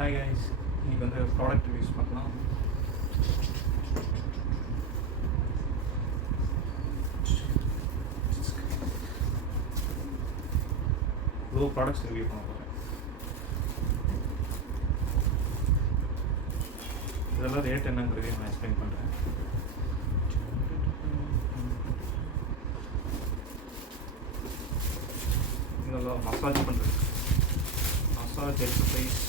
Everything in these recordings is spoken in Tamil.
ஹாய் கைஸ், இன்றைக்கி வந்து ப்ராடக்ட் ரிவ்யூஸ் பண்ணலாம். இவ்வளோ ப்ராடக்ட்ஸ் ரிவ்யூ பண்ண போகிறேன். இதெல்லாம் ரேட் என்னங்கிறதையும் நான் எக்ஸ்பிளைன் பண்ணுறேன். இதெல்லாம் மசாஜ் பண்ணுறது, மசாஜ் எக்ஸசைஸ்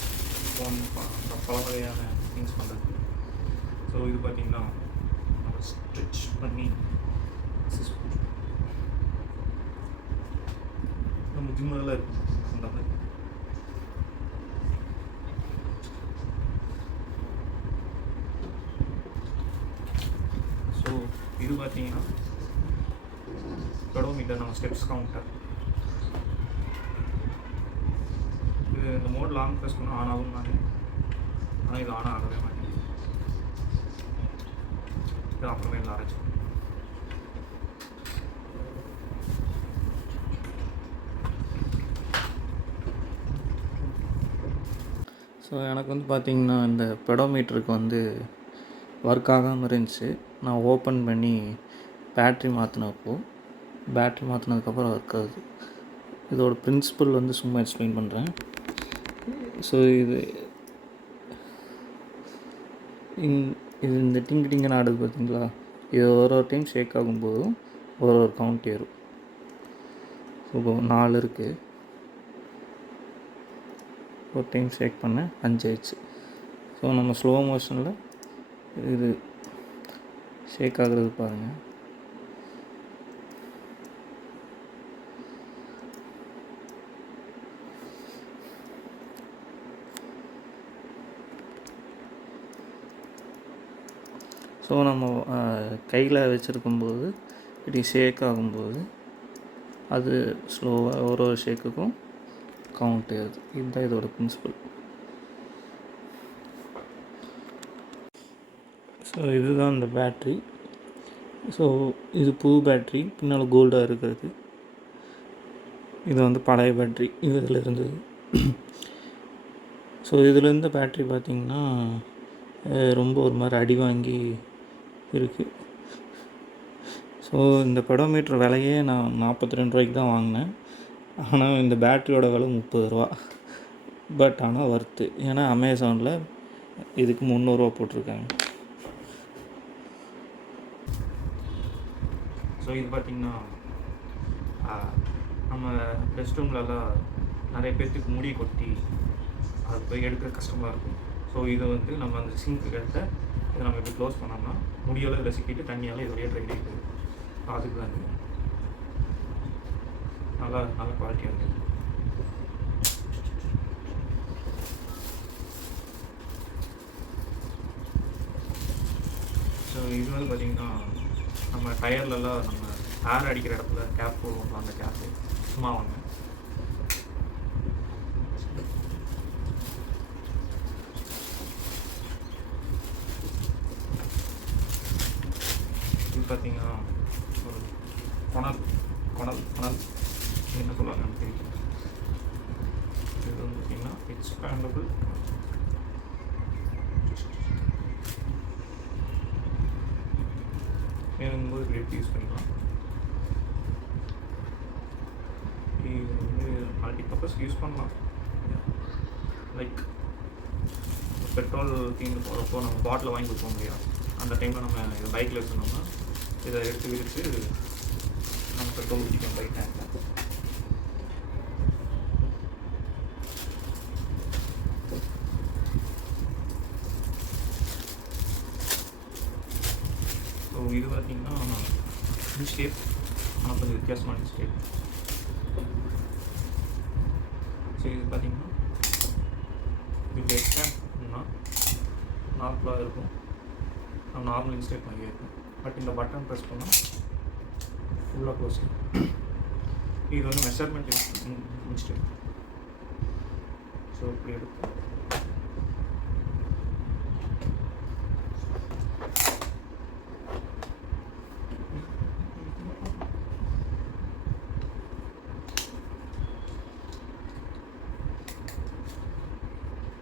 பல வகையான திங்ஸ் பண்ணுறது. ஸோ இது பார்த்திங்கன்னா நம்ம ஸ்ட்ரெச் பண்ணி நம்ம ஜிம்மெல்லாம் இருக்கும் அந்த மாதிரி. ஸோ இது பார்த்திங்கன்னா பெடோமீட்டர், நம்ம ஸ்டெப்ஸ் கவுண்டர். இது இந்த மோட் லாங் ப்ரெஸ் பண்ண ஆன் ஆகும் நான், ஆனால் இது ஆன் ஆகவே மாட்டேங்குது. இது அப்புறமே இல்லை அரைச்சி. ஸோ எனக்கு வந்து பார்த்திங்கன்னா இந்த பெடோமீட்டருக்கு வந்து ஒர்க் ஆகாமல் இருந்துச்சு. நான் ஓப்பன் பண்ணி பேட்ரி மாற்றினதுக்கப்புறம் ஒர்க் ஆகுது. இதோட பிரின்சிபல் வந்து சும்மா எக்ஸ்பிளைன் பண்ணுறேன். ஸோ இது இந்த டிங்குன்னு ஆடுது பார்த்தீங்களா, இது ஒரு டைம் ஷேக் ஆகும்போதும் ஒரு கவுண்ட் ஏறும். ஸோ இப்போ 4 இருக்குது, ஒரு டைம் ஷேக் பண்ண 5 ஆயிடுச்சு. ஸோ நம்ம ஸ்லோ மோஷனில் இது ஷேக் ஆகுறது பாருங்கள். ஸோ நம்ம கையில் வச்சுருக்கும்போது இப்படி ஷேக் ஆகும்போது அது ஸ்லோவாக ஒரு ஷேக்குக்கும் கவுண்ட் ஆகுது. இதுதான் இதோட பிரின்சிபல். ஸோ இதுதான் இந்த பேட்ரி. ஸோ இது புது பேட்ரி, பின்னால் கோல்டாக இருக்கிறது. இது வந்து பழைய பேட்ரி, இதில் இருந்தது. ஸோ இதில் இருந்த பேட்ரி பார்த்திங்கன்னா ரொம்ப ஒரு மாதிரி அடி வாங்கி இருக்குது. ஸோ இந்த பெடோமீட்டர் விலையே நான் 42 ரூபாய்க்கு தான் வாங்கினேன். ஆனால் இந்த பேட்டரியோட விலை 30 ரூபா. பட் ஆனால் ஒர்த்து, ஏன்னா அமேசானில் இதுக்கு 300 ரூபா போட்டிருக்காங்க. ஸோ இது பார்த்திங்கன்னா நம்ம ரெஸ்ட் ரூம்லலாம் நிறைய பேர்த்துக்கு முடி கொட்டி அது போய் எடுக்கிற கஷ்டமாக இருக்கும். ஸோ இதை வந்து நம்ம அந்த சிங்க் கிட்ட இதை நம்ம இப்படி க்ளோஸ் பண்ணோம்னா முடியெல்லாம் ரசிக்கிட்டு தண்ணியெல்லாம் இது வழியாக ட்ரை ஆகிடுது. அதுக்கு தான் நல்ல குவாலிட்டியாக இருக்குது. ஸோ இது வந்து பார்த்திங்கன்னா நம்ம டயர்லலாம் நம்ம ஏர் அடிக்கிற இடத்துல கேப் போடுவோம், அந்த கேப்பு சும்மா வாங்க. இது பார்த்திங்கன்னா ஒரு கொணல் என்ன சொல்லுவாங்கன்னு தெரியும். இது வந்து பார்த்திங்கன்னா எக்ஸ்பேண்டபிள். வேணும்போது கிரேட் யூஸ் பண்ணிக்கலாம். இது வந்து மல்டி பர்பஸ் யூஸ் பண்ணலாம். லைக் பெட்ரோல் தீர்ந்து போகிறப்போ நம்ம பாட்டில் வாங்கி கொடுப்போம் இல்லையா, அந்த டைமில் நம்ம இதை பைக்கில் வச்சுருந்தோம்னா இதை எடுத்து விரித்து நம்ம பெட்ரோல் ஊற்றிக்கணும் பைக் டேங்கில். ஸோ இது பார்த்திங்கன்னா ஸ்டேப், ஆனால் கொஞ்சம் வித்தியாசமான ஸ்டேப். ஸோ இது பார்த்திங்கன்னா இது எக்ஸ்ட்ரா நார்மலாக இருக்கும், நம்ம நார்மல் இன்ஸ்டேட் மாதிரியே இருக்கும். பட் இந்த பட்டன் ப்ரெஸ் பண்ணால் ஃபுல்லாக க்ளோஸ் ஆகும். இது வந்து மெஷர்மெண்ட் இன்ஸ்டேட். ஸோ இப்படி இருக்கும்.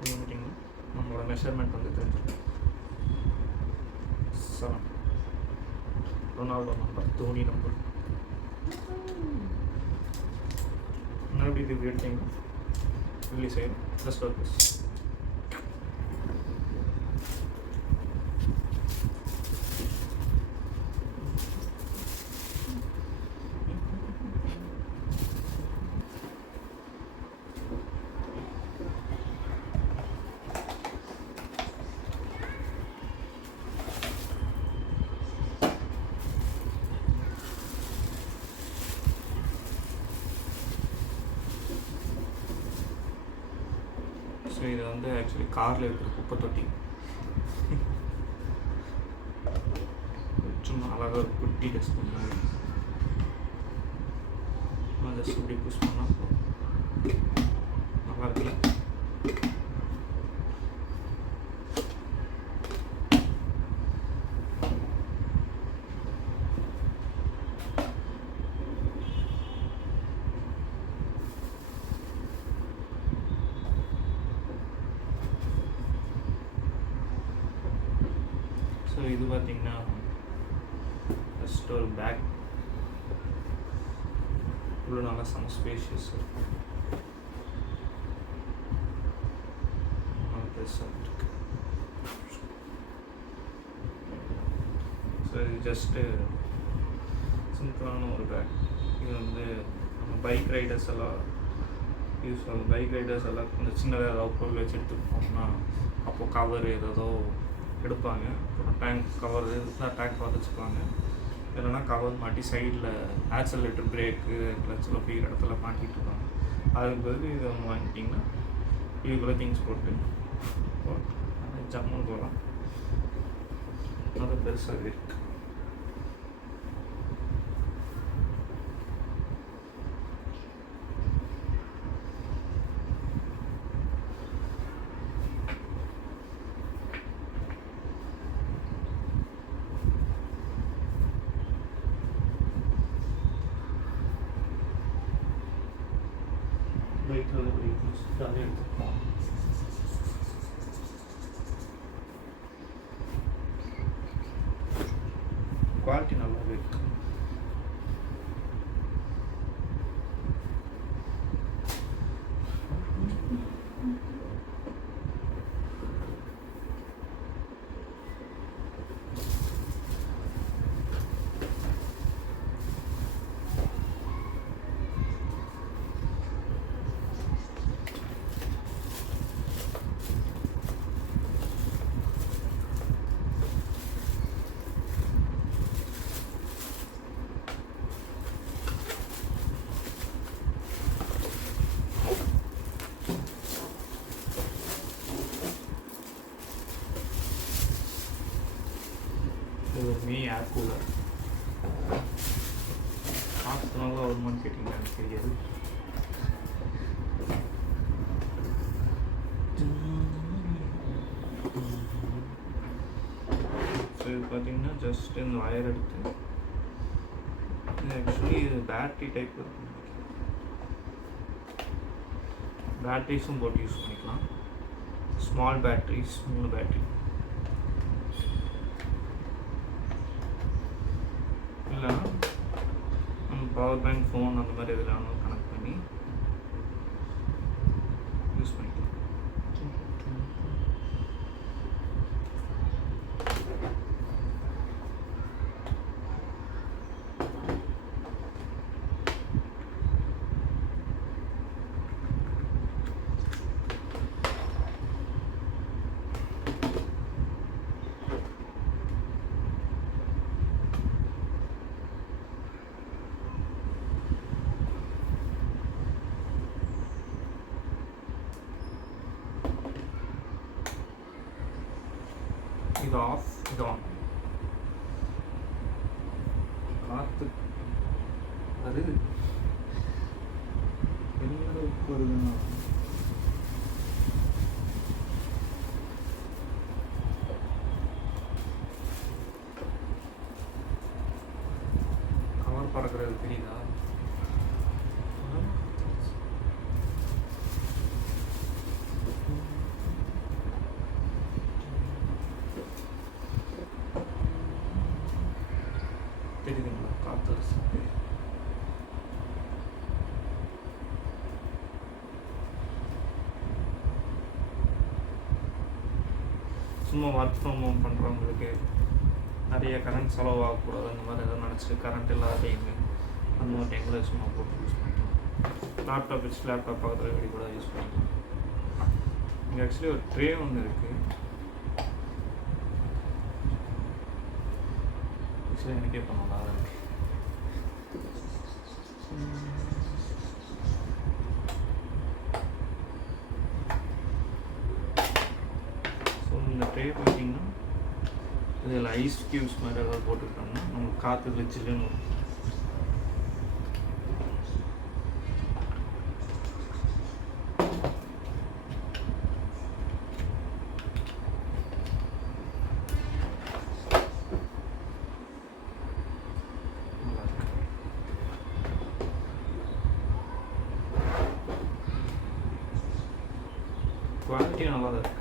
பார்த்திங்கன்னா மெஷர்மெண்ட் வந்து தெரிஞ்சிடும். 7 ரொனால்டோ நம்பர், தோனி நம்பர். மறுபடியும் இது இப்படி எடுத்தீங்கன்னா ரிலீஸ் ஆகிடும். Plus purpose. ஸோ இது வந்து ஆக்சுவலி காரில் இருக்கிற குப்பை தொட்டி. சும்மா அழகாக ஒரு குட்டி டஸ்ட்பின் மாதிரி ஜஸ்ட் இப்படி புஷ் பண்ணால் நல்லா இருக்குல்ல. ஸோ இது பார்த்திங்கன்னா ஜஸ்ட் ஒரு பேக் இவ்வளோ நல்லா செம ஸ்பேஷியஸ் பெருசாக இருக்கு. ஸோ இது ஜஸ்ட்டு சிம்பிளான ஒரு பேக். இது வந்து நம்ம பைக் ரைடர்ஸ் எல்லாம் யூஸ் ஆகும். பைக் ரைடர்ஸ் எல்லாம் கொஞ்சம் சின்னதாக ஏதாவது பொருள் வச்சு எடுத்துகிட்டு போனோம்னா அப்போது கவர் ஏதோ எடுப்பாங்க. அப்புறம் டேங்க் கவர் இருந்தால் டேங்க் கவர் வச்சுக்குவாங்க. இல்லைன்னா கவர் மாட்டி சைடில் ஆக்சலேட்டர், பிரேக்கு, கிளச்சில் போய் இடத்துல மாட்டிகிட்டு இருப்பாங்க. அதுக்கு பதில் இதை வாங்கிட்டிங்கன்னா இதுக்குள்ளே திங்ஸ் போட்டு ஜம்முன்னு போகலாம். அது பெருசாக இருக்குது. ஜாலியாக எடுத்துக்கலாம். குவாலிட்டி நல்லாவே இருக்கு. இது ஒரு மினி ஏர் கூலர். காசுனால வருமானு கேட்டிங்கன்னா எனக்கு தெரியாது. ஸோ இது பார்த்தீங்கன்னா ஜஸ்ட் இந்த வயர் எடுத்து இது ஆக்சுவலி இது பேட்ரி டைப் இருக்கும். பேட்ரிஸும் போட்டு யூஸ் பண்ணிக்கலாம். ஸ்மால் பேட்ரிஸ் 3 பேட்ரி, இல்லைன்னா நம்ம பவர் பேங்க், ஃபோன் அந்த மாதிரி எதில் வேணாலும் கனெக்ட் பண்ணி யூஸ் பண்ணிக்கலாம். இது ஆஃப், இது ஆன். காற்று அது எந்த அளவுக்கு வருதுன்னா கவர் பறக்கிறது தெரியுதா? சும்மா ஒர்க் ஃப்ரம் ஹோம் பண்ணுறவங்களுக்கு நிறைய கரண்ட் செலவாகக்கூடாது அந்த மாதிரி எதாவது நினச்சிட்டு கரண்ட் இல்லாத டைமு அந்த மாதிரி டைமில் சும்மா போட்டு யூஸ் பண்ணிக்கலாம். லேப்டாப் வச்சு லேப்டாப் பக்கத்தில் வெளியே கூட யூஸ் பண்ணிக்கலாம். இங்கே ஆக்சுவலி ஒரு ட்ரே ஒன்று இருக்குது. ஆக்சுவலி எனக்கே இப்போ நல்லா தான் இருக்குது. ஸோ இந்த ட்ரே பார்த்தீங்கன்னா இதில் ஐஸ் க்யூப்ஸ் மாதிரி ஏதாவது போட்டுக்கிட்டோம்னா நமக்கு காற்று ஜில்லுன்னு வரும். குவாலிட்டியும் நல்லா தான் இருக்குது.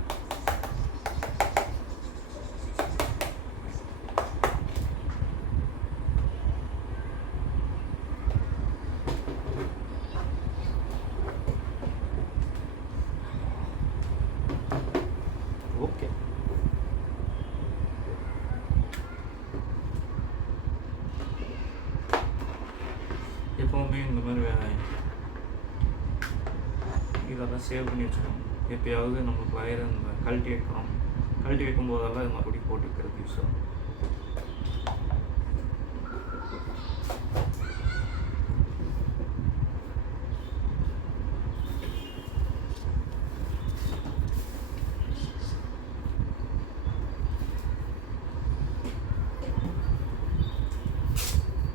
ஓகே, எப்போவுமே இந்த மாதிரி இதெல்லாம் சேவ் பண்ணி வச்சுக்கணும். எப்போயாவது நம்மளுக்கு வயரை நம்ம கழட்டி வைக்கிறோம், கழட்டி வைக்கும்போதெல்லாம் இது மறுபடியும் போட்டுக்கிறது யூஸ் ஆகும்.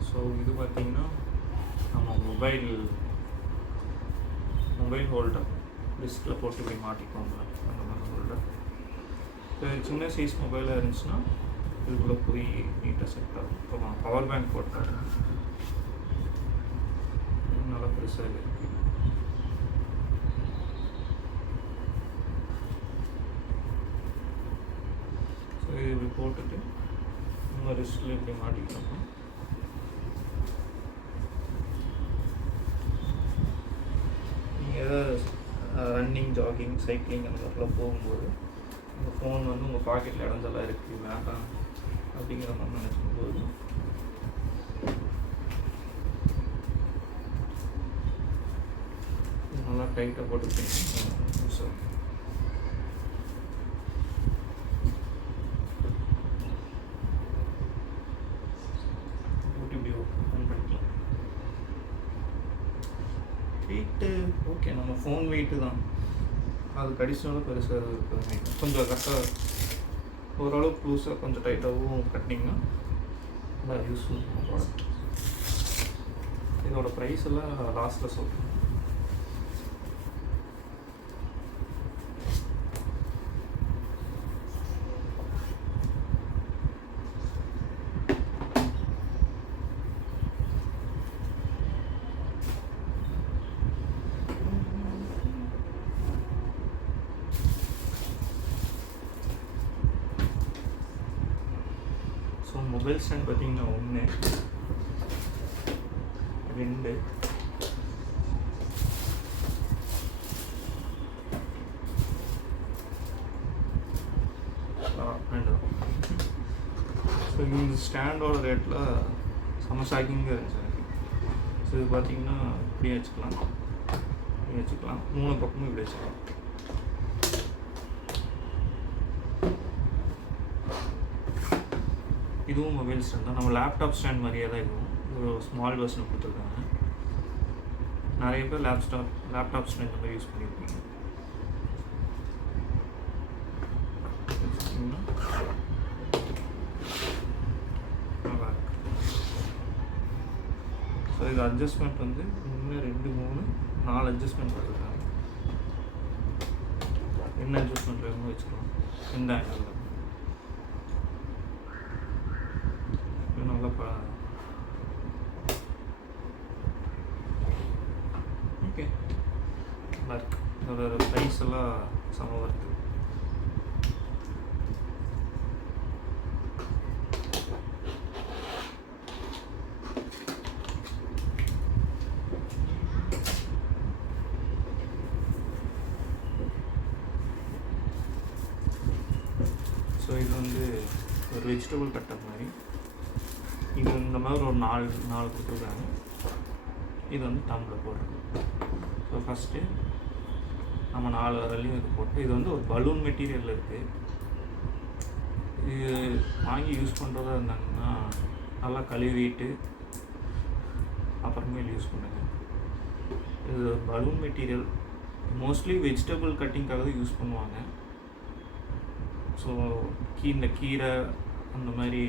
ஸோ இது பார்த்திங்கன்னா நம்ம மொபைல் ஹோல்டர் டிஸ்கில் போட்டு இப்படி மாட்டிக்கோங்க. அந்த மாதிரி ஹோல்டர் சின்ன சைஸ் மொபைலாக இருந்துச்சுன்னா இதுக்குள்ளே போய் நீட்டாக செட் ஆகும். இப்போ பவர் பேங்க் போட்டாரு நல்லா பெருசாக இருக்குது. ஸோ இது இப்படி போட்டுட்டு நம்ம ரிஸ்டில் இப்படி மாட்டிக்கிட்டோம்னா ஏதாவது ரன்னிங், ஜாகிங், சைக்கிளிங் அந்த மாதிரிலாம் போகும்போது உங்கள் ஃபோன் வந்து உங்கள் பாக்கெட்டில் இடஞ்செல்லாம் இருக்குது வேண்டாம் அப்படிங்கிற மாதிரி நினச்சிக்கும்போது நல்லா டைட்டாக போட்டுக்கிட்டீங்கன்னா யூஸ் ஆகும். வெயிட்டு ஓகே, நம்ம ஃபோன் வெயிட்டு தான், அது அடிஷ்னலாக பெருசாக இருக்குது. கொஞ்சம் கரெக்டாக ஓரளவுக்கு லூஸாக கொஞ்சம் டைட்டாகவும் கட்டினீங்கன்னா நல்லா யூஸ்ஃபுல் ப்ராடக்ட். இதோட ப்ரைஸ் எல்லாம் லாஸ்ட்டில் சொல்கிறேன். ஸோ மொபைல் ஸ்டாண்ட் பார்த்தீங்கன்னா 1 2 2 ஸோ இந்த ஸ்டாண்டோட ரேட்டில் செம்ம ஷாக்கிங்காக இருந்துச்சு எனக்கு. ஸோ இது பார்த்தீங்கன்னா இப்படியே வச்சுக்கலாம், இப்படி வச்சுக்கலாம், 3 பக்கமும் இப்படி வச்சுக்கலாம். இதுவும் மொபைல் ஸ்டாண்ட் தான், நம்ம லேப்டாப் ஸ்டாண்ட் மாதிரியே தான் இதுவும். ஒரு ஸ்மால் வெர்ஷன் கொடுத்துருக்காங்க. நிறைய பேர் லேப்டாப் ஸ்டாண்ட் மாதிரி யூஸ் பண்ணியிருக்கீங்க. நல்லா இருக்கு. ஸோ இது அட்ஜஸ்ட்மெண்ட் வந்து 1 2 3 4 அட்ஜஸ்ட்மெண்ட் கொடுத்துருக்காங்க. என்ன அட்ஜஸ்ட்மெண்ட் வேணுமோ வச்சுக்கலாம். எந்த ஆங்கிளில் நல்லா ஓகே, நல்லா இருக்கு. இதோட ப்ரைஸ் எல்லாம் செம வருது. இது வந்து ஒரு வெஜிடபிள் கட்டர் மாதிரி. இது இந்த மாதிரி ஒரு 4 கொடுத்துருக்காங்க. இது வந்து டம்ளர் போடுறது. ஸோ ஃபஸ்ட்டு நம்ம 4 விரலையும் இது போட்டு, இது வந்து ஒரு பலூன் மெட்டீரியலில் இருக்குது. இது வாங்கி யூஸ் பண்ணுறதா இருந்தாங்கன்னா நல்லா கழுவிட்டு அப்புறமேல் யூஸ் பண்ணுங்க. இது ஒரு பலூன் மெட்டீரியல், மோஸ்ட்லி வெஜிடபிள் கட்டிங்காக தான் யூஸ் பண்ணுவாங்க. ஸோ இந்த கீரை அந்த மாதிரி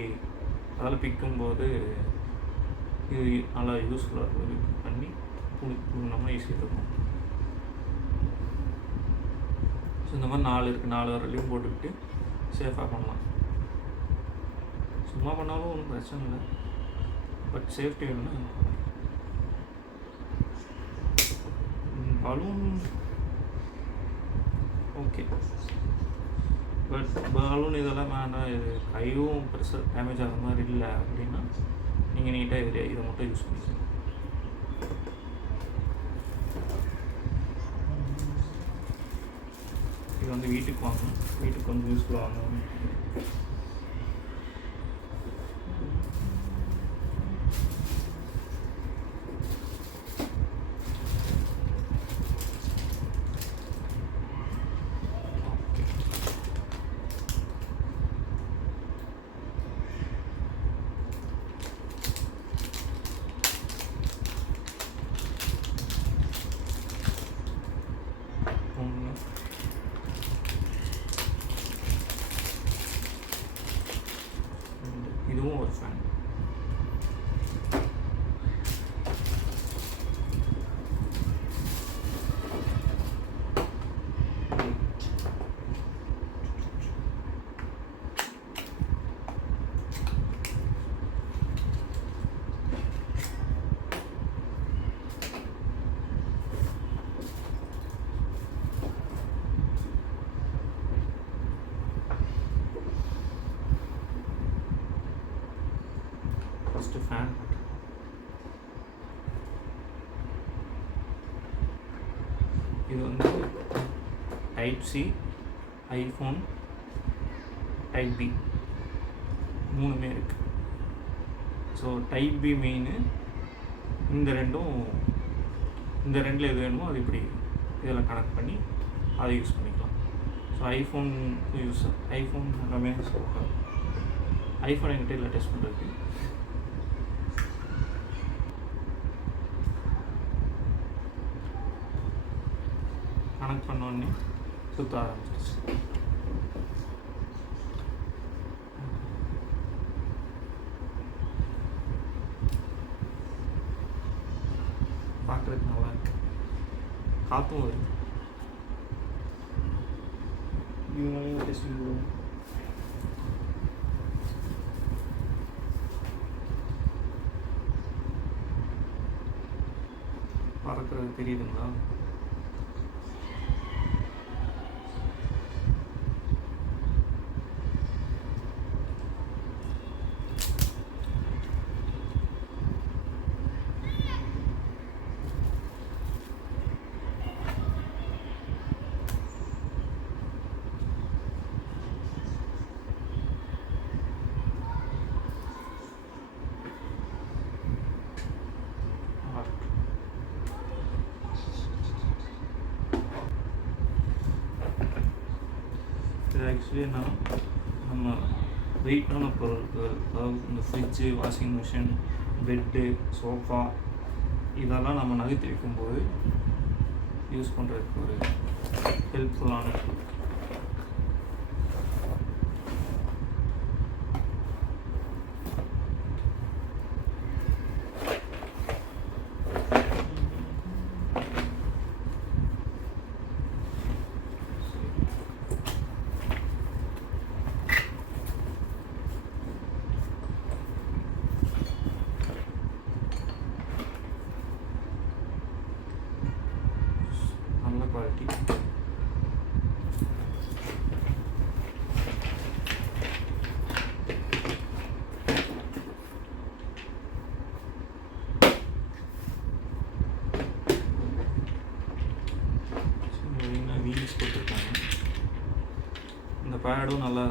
அதெல்லாம் பிக்கும்போது இது நல்லா யூஸ்ஃபுல்லாக இருக்கும். பண்ணி நம்ம ஈஸியாக இருக்கும். ஸோ இந்த மாதிரி 4 இருக்குது. 4 வரலையும் போட்டுக்கிட்டு சேஃபாக பண்ணலாம். சும்மா பண்ணாலும் ஒன்றும் பிரச்சனை இல்லை, பட் சேஃப்டி வேணும்னா பலூன் ஓகே. பட் பலூன் இதெல்லாம் வேண்டாம், இது கையும் பெருசாக டேமேஜ் ஆகிற மாதிரி இல்லை அப்படின்னா நீங்கள் நீட்டாக இதை மட்டும் யூஸ் பண்ணிக்கலாம். இது வந்து வீட்டுக்கு வாங்கணும், வீட்டுக்கு வந்து யூஸ்ஃபுல்லாக வாங்கணும். இதுவும் ஒரு ஃபேன். First fan. இது வந்து type C, iPhone, type B 3மே இருக்குது. So type B main. இந்த ரெண்டில் எது வேணுமோ அது இப்படி இதில் கனெக்ட் பண்ணி அதை யூஸ் பண்ணிக்கலாம். ஸோ ஐஃபோன் எல்லாமே ஐஃபோன் என்கிட்ட இல்லை டெஸ்ட் பண்ணுறதுக்கு. கனெக்ட் பண்ணோடனே சுற்ற ஆரம்பிச்சிருச்சு. பார்க்குறதுக்கு நல்லா இருக்கு, காற்றும் வருது. டெஸ்டிங் போடுவோம். பறக்கிறது தெரியுதுங்களா? இது ஆக்சுவலி நம்ம வெயிட்டான பொருட்கள், அதாவது இந்த fridge, washing machine, bed, sofa இதெல்லாம் நம்ம நகர்த்தி வைக்கும்போது யூஸ் பண்ணுறதுக்கு ஒரு ஹெல்ப்ஃபுல்லான நல்ல குவாலிட்டி. வீல்ஸ் போட்டிருக்காங்க. இந்த பேடும் நல்லா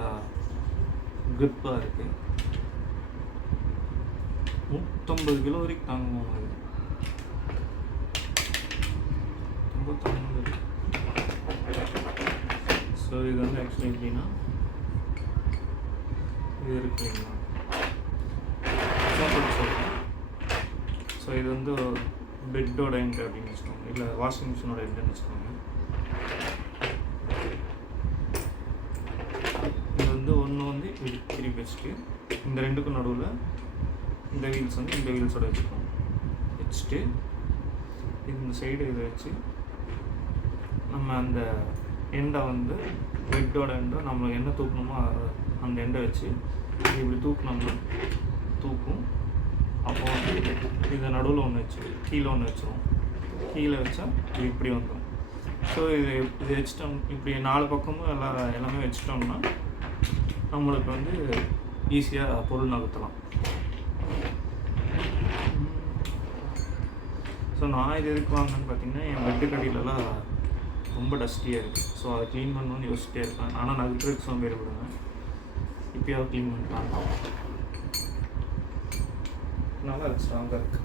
க்ரிப்பாக இருக்குது. 150 கிலோ வரைக்கும் தாங்குவோம். அது ரொம்ப தாங்குது. ஸோ இது வந்து ஆக்சுவலி எப்படின்னா, இது இருக்கு இல்லைங்களா, ஸோ இது வந்து பெட்டோட எண்ட் அப்படின்னு வச்சுக்கோங்க, இல்லை வாஷிங் மிஷினோட எண்டுன்னு வச்சுக்கோங்க. இது வந்து ஒன்று வந்து இப்படி வச்சுட்டு இந்த ரெண்டுக்கும் நடுவில் இந்த வீல்ஸ் வந்து இந்த வீல்ஸோட வச்சுட்டு இந்த சைடு இதை வச்சு நம்ம அந்த எண்டை வந்து பெட்டோட எண்டை நம்ம என்ன தூக்கணுமோ அந்த எண்டை வச்சு இப்படி தூக்கணும்னா தூக்கும். அப்போ வந்து இதை நடுவில் ஒன்று வச்சு கீழே ஒன்று வச்சிடும். கீழே வச்சா இது இப்படி வந்துடும். ஸோ இது வச்சிட்டோம், இப்படி 4 பக்கமும் எல்லாமே வச்சிட்டோம்னா நம்மளுக்கு வந்து ஈஸியாக பொருள் நகர்த்தலாம். ஸோ நான் இது எதுக்கு வாங்கினேன்னு பார்த்தீங்கன்னா, என் பெட்டு கடையிலலாம் ரொம்ப டஸ்டியாக இருக்குது. ஸோ அதை க்ளீன் பண்ணணும்னு யோசிச்சிட்டே இருப்பேன். ஆனால் நகர்த்துறதுக்கு சோம்பேறிப்படுவேன். இப்போயாவது க்ளீன் பண்ணிட்டாங்க. நல்லா இருக்குது, ஸ்ட்ராங்காக இருக்குது.